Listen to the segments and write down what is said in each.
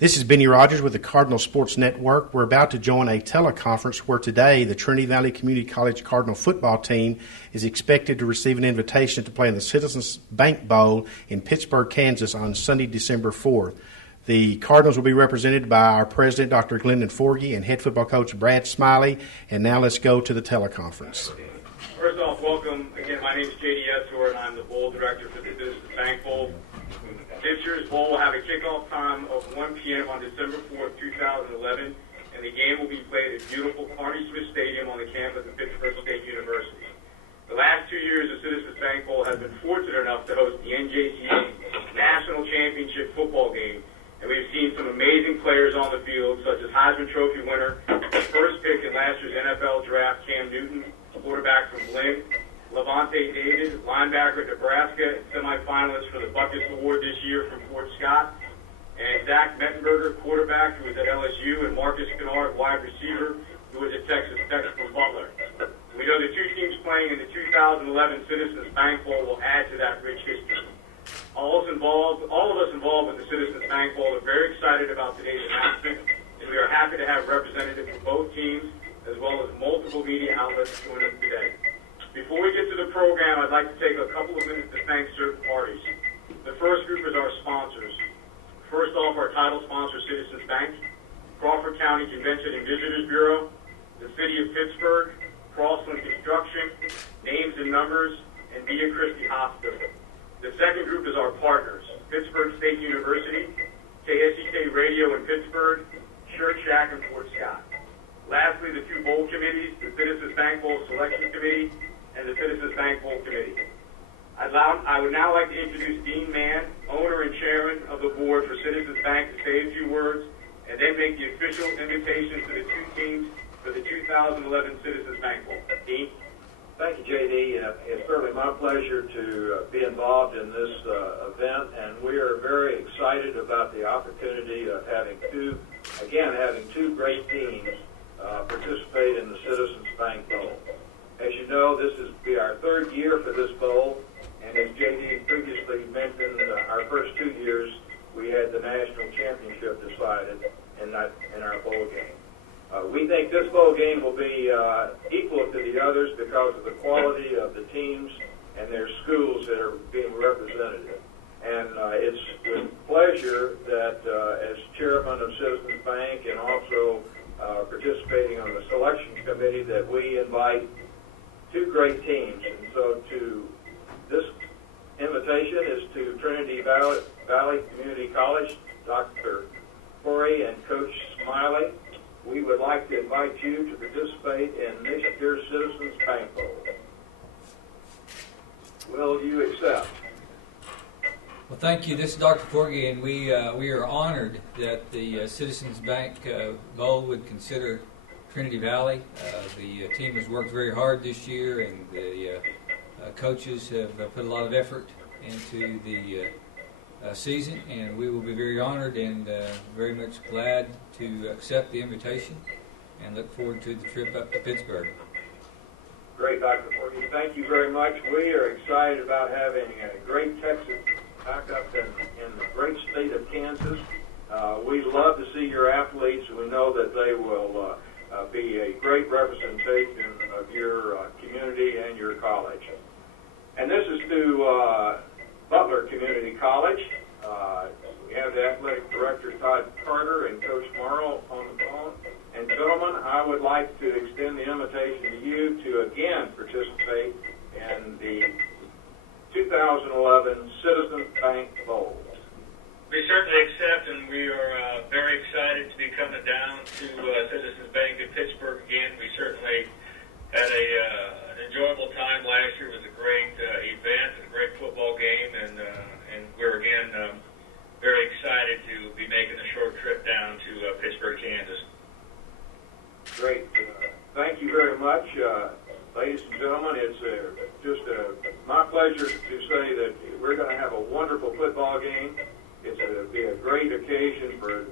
This is Benny Rogers with the Cardinal Sports Network. We're about to join a teleconference where today the Trinity Valley Community College Cardinal football team is expected to receive an invitation to play in the Citizens Bank Bowl in Pittsburg, Kansas on Sunday, December 4th. The Cardinals will be represented by our president, Dr. Glendon Forgy, and head football coach Brad Smiley. And now let's go to the teleconference. First off, welcome. Again, my name is J.D. Etzor, and I'm the bowl director for the Citizens Bank Bowl. This year's bowl will have a kickoff time of 1 p.m. on December 4th, 2011, and the game will be played at beautiful Carney Smith Stadium on the campus of Pittsburg State University. The last 2 years, the Citizens Bank Bowl has been fortunate enough to host the NJCA National Championship football game, and we've seen some amazing players on the field, such as Heisman Trophy winner, first pick in last year's NFL draft, Cam Newton, quarterback from Blinn, Levante David, linebacker at Nebraska, and semifinalist for the Buckets Award this year from Fort Scott, and Zach Mettenberger, quarterback, who was at LSU, and Marcus Kennard, wide receiver, who was at Texas Tech from Butler. We know the two teams playing in the 2011 Citizens Bank Bowl will add to that rich history. All of us involved with the Citizens Bank Bowl are very excited about today's announcement, and we are happy to have representatives from both teams, as well as multiple media outlets join us today. Before we get to the program, I'd like to take a couple of minutes to thank certain parties. The first group is our sponsors. First off, our title sponsor, Citizens Bank, Crawford County Convention and Visitors Bureau, the City of Pittsburgh, Crossland Construction, Names and Numbers, and Via Christi Hospital. The second group is our partners, Pittsburg State University, KSEK Radio in Pittsburgh, Church Shack in Fort Scott. Lastly, the two bowl committees, the Citizens Bank Bowl Selection Committee and the Citizens Bank Bowl Committee. I would now like to introduce Dean Mann, owner and chairman of the board for Citizens Bank, to say a few words, and then make the official invitation to the two teams for the 2011 Citizens Bank Bowl. Dean? Thank you, J.D. It's certainly my pleasure to be involved in this event, and we are very excited about the opportunity of having two great teams participate in the Citizens Bank Bowl. As you know, this will be our third year for this bowl, and as J.D. previously mentioned, our first 2 years we had the national championship decided in our bowl game. We think this bowl game will be equal to the others because of the quality of the teams and their schools that are being represented. And it's with pleasure that as chairman of Citizens Bank and also participating on the selection committee that we invite two great teams. And so this invitation is to Trinity Valley Community College, Dr. Corey and Coach Smiley. We would like to invite you to participate in this year's Citizens Bank Bowl. Will you accept? Well, thank you. This is Dr. Forgy, and we are honored that the Citizens Bank Bowl would consider Trinity Valley. The team has worked very hard this year, and the coaches have put a lot of effort into the season, and we will be very honored and very much glad to accept the invitation and look forward to the trip up to Pittsburgh. Great, Dr. Forgy. Thank you very much. We are excited about having a great Texas back up in the great state of Kansas. We love to see your athletes. We know that they will be a great representation of your community and your college. And this is to Butler Community College. We have the athletic director, Todd Carter, and Coach Morrow on the phone. And gentlemen, I would like to extend the invitation to you to again participate in the 2011 Citizens Bank Bowl. We certainly accept, and we are very excited to be coming down to Citizens Bank in Pittsburgh again. We certainly had an enjoyable time last year. It was a great event and a great football game, and we're again very excited to be making a short trip down to Pittsburgh, Kansas. Great. Thank you very much. Ladies and gentlemen, it's just my pleasure to say that we're going to have a wonderful football game. It'll be a great occasion for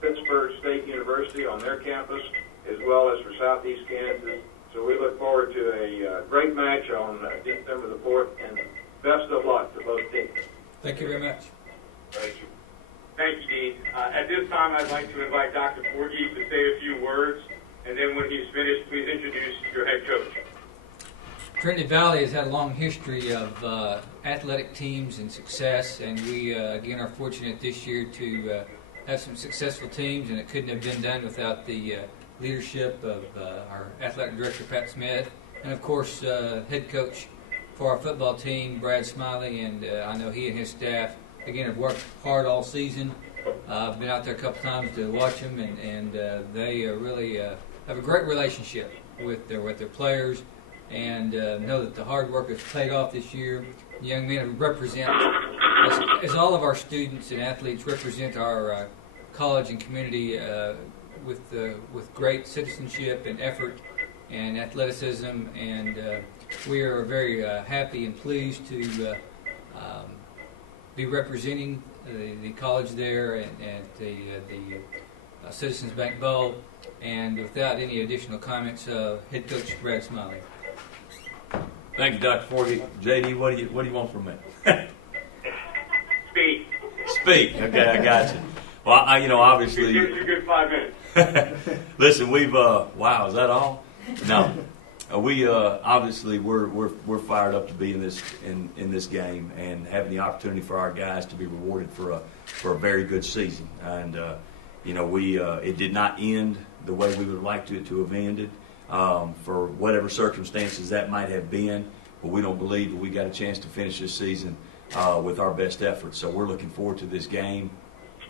Pittsburg State University on their campus, as well as for Southeast Kansas. So we look forward to a great match on December the 4th, and best of luck to both teams. Thank you very much. Thank you. Thank you, Dean. Smiley. At this time, I'd like to invite Dr. Forgy to say a few words, and then when he's finished, please introduce your head coach. Trinity Valley has had a long history of athletic teams and success, and we again are fortunate this year to have some successful teams, and it couldn't have been done without the leadership of our athletic director, Pat Smith, and of course head coach for our football team, Brad Smiley, and I know he and his staff again have worked hard all season. I've been out there a couple times to watch them, and they really have a great relationship with their players, and know that the hard work has paid off this year. The young men represent, as all of our students and athletes represent our college and community with great citizenship and effort and athleticism, and we are very happy and pleased to be representing the college there at the Citizens Bank Bowl. And without any additional comments, head coach Brad Smiley. Thank you, Dr. Forgy. JD, what do you want from me? Speak. Speak. Okay, I got you. Well, obviously. Give us a good 5 minutes. Listen, we've wow, is that all? No. We obviously we're fired up to be in this game and having the opportunity for our guys to be rewarded for a very good season. And it did not end the way we would have liked it to have ended, for whatever circumstances that might have been. But we don't believe that we got a chance to finish this season with our best efforts. So we're looking forward to this game,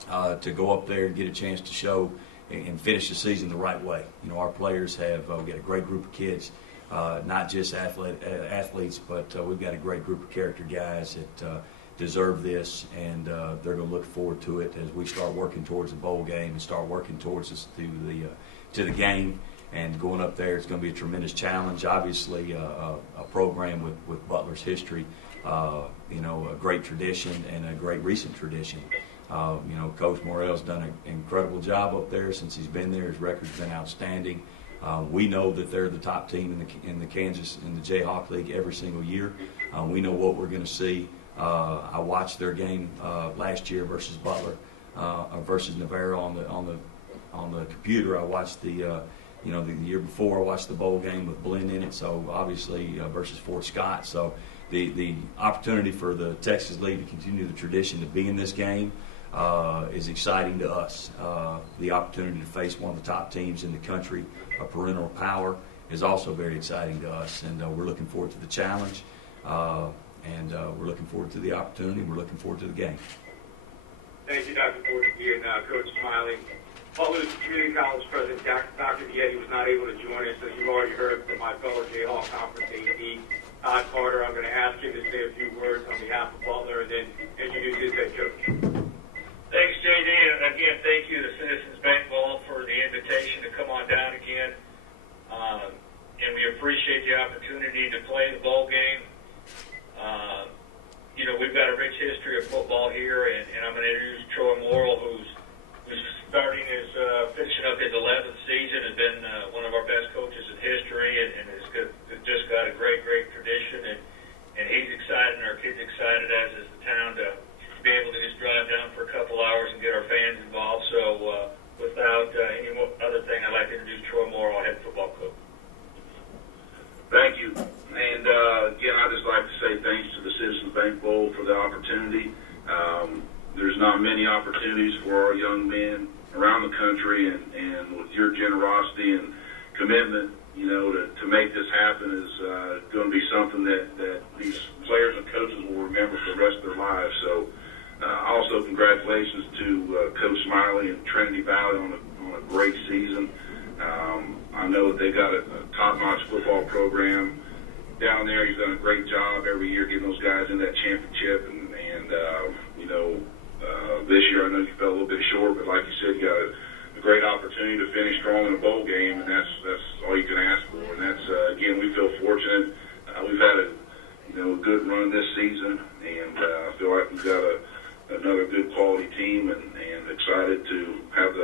to go up there and get a chance to show and finish the season the right way. Our players have we got a great group of kids, not just athletes, but we've got a great group of character guys that deserve this, and they're going to look forward to it as we start working towards the bowl game and start working towards us to the game. And going up there, it's going to be a tremendous challenge. Obviously, a program with Butler's history, a great tradition and a great recent tradition. Coach Morrell's done an incredible job up there since he's been there. His record's been outstanding. We know that they're the top team in the Jayhawk League every single year. We know what we're going to see. I watched their game last year versus Butler, versus Navarro on the computer. I watched the year before I watched the bowl game with Blinn in it. So obviously versus Fort Scott. So the opportunity for the Texas League to continue the tradition to be in this game is exciting to us. The opportunity to face one of the top teams in the country, a perennial power, is also very exciting to us, and we're looking forward to the challenge, and we're looking forward to the opportunity. We're looking forward to the game. Thank you, Dr. Forgy and Coach Smiley. Butler's Community College President Dr. Vietti was not able to join us, as you've already heard from my fellow Jayhawk Conference AD, Todd Carter. I'm going to ask him to say a few words on behalf of Butler and then introduce his head coach. Thanks, JD, and again, thank you to Citizens Bank Bowl for the invitation to come on down again. And we appreciate the opportunity to play the bowl game. We've got a rich history of football here, and I'm going to introduce Troy Morrill, who's finishing up his 11th season, has been one of our best coaches in history, and has just got a great tradition, and he's excited, and our kids excited, as is the town, to be able to just drive down for a couple hours and get our fans involved. So without any other thing, I'd like to introduce Troy Morrill, head football coach. Thank you. And again, I'd just like to say thanks to the Citizens Bank Bowl for the opportunity. There's not many opportunities for our young men around the country, and with your generosity and commitment, to make this happen is going to be something that these players and coaches will remember for the rest of their lives. So also congratulations to Coach Smiley and Trinity Valley on a great season. I know that they got a top-notch football program down there. He's done a great job every year getting those guys in that championship, and this year I know you fell a little bit short, but like you said, you got a great opportunity to finish strong in a bowl game, and that's all you can ask for. And that's again, we feel fortunate. We've had a good run this season, and I feel like we've got another good quality team, and excited to have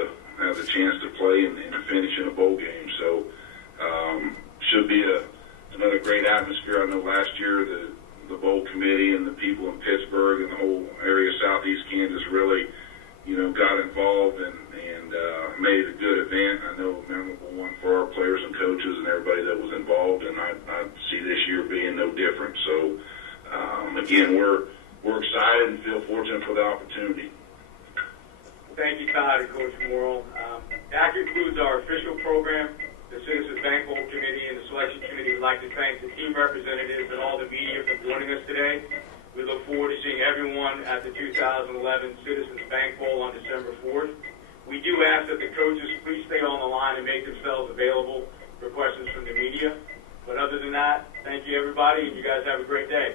the chance to play and finish in a bowl game. So should be another great atmosphere. I know last year the bowl committee and the people in Pittsburg and the whole area of southeast Kansas really, got fortunate for the opportunity. Thank you, Todd and Coach Morrill. That concludes our official program. The Citizens Bank Bowl Committee and the Selection Committee would like to thank the team representatives and all the media for joining us today. We look forward to seeing everyone at the 2011 Citizens Bank Bowl on December 4th. We do ask that the coaches please stay on the line and make themselves available for questions from the media. But other than that, thank you, everybody, and you guys have a great day.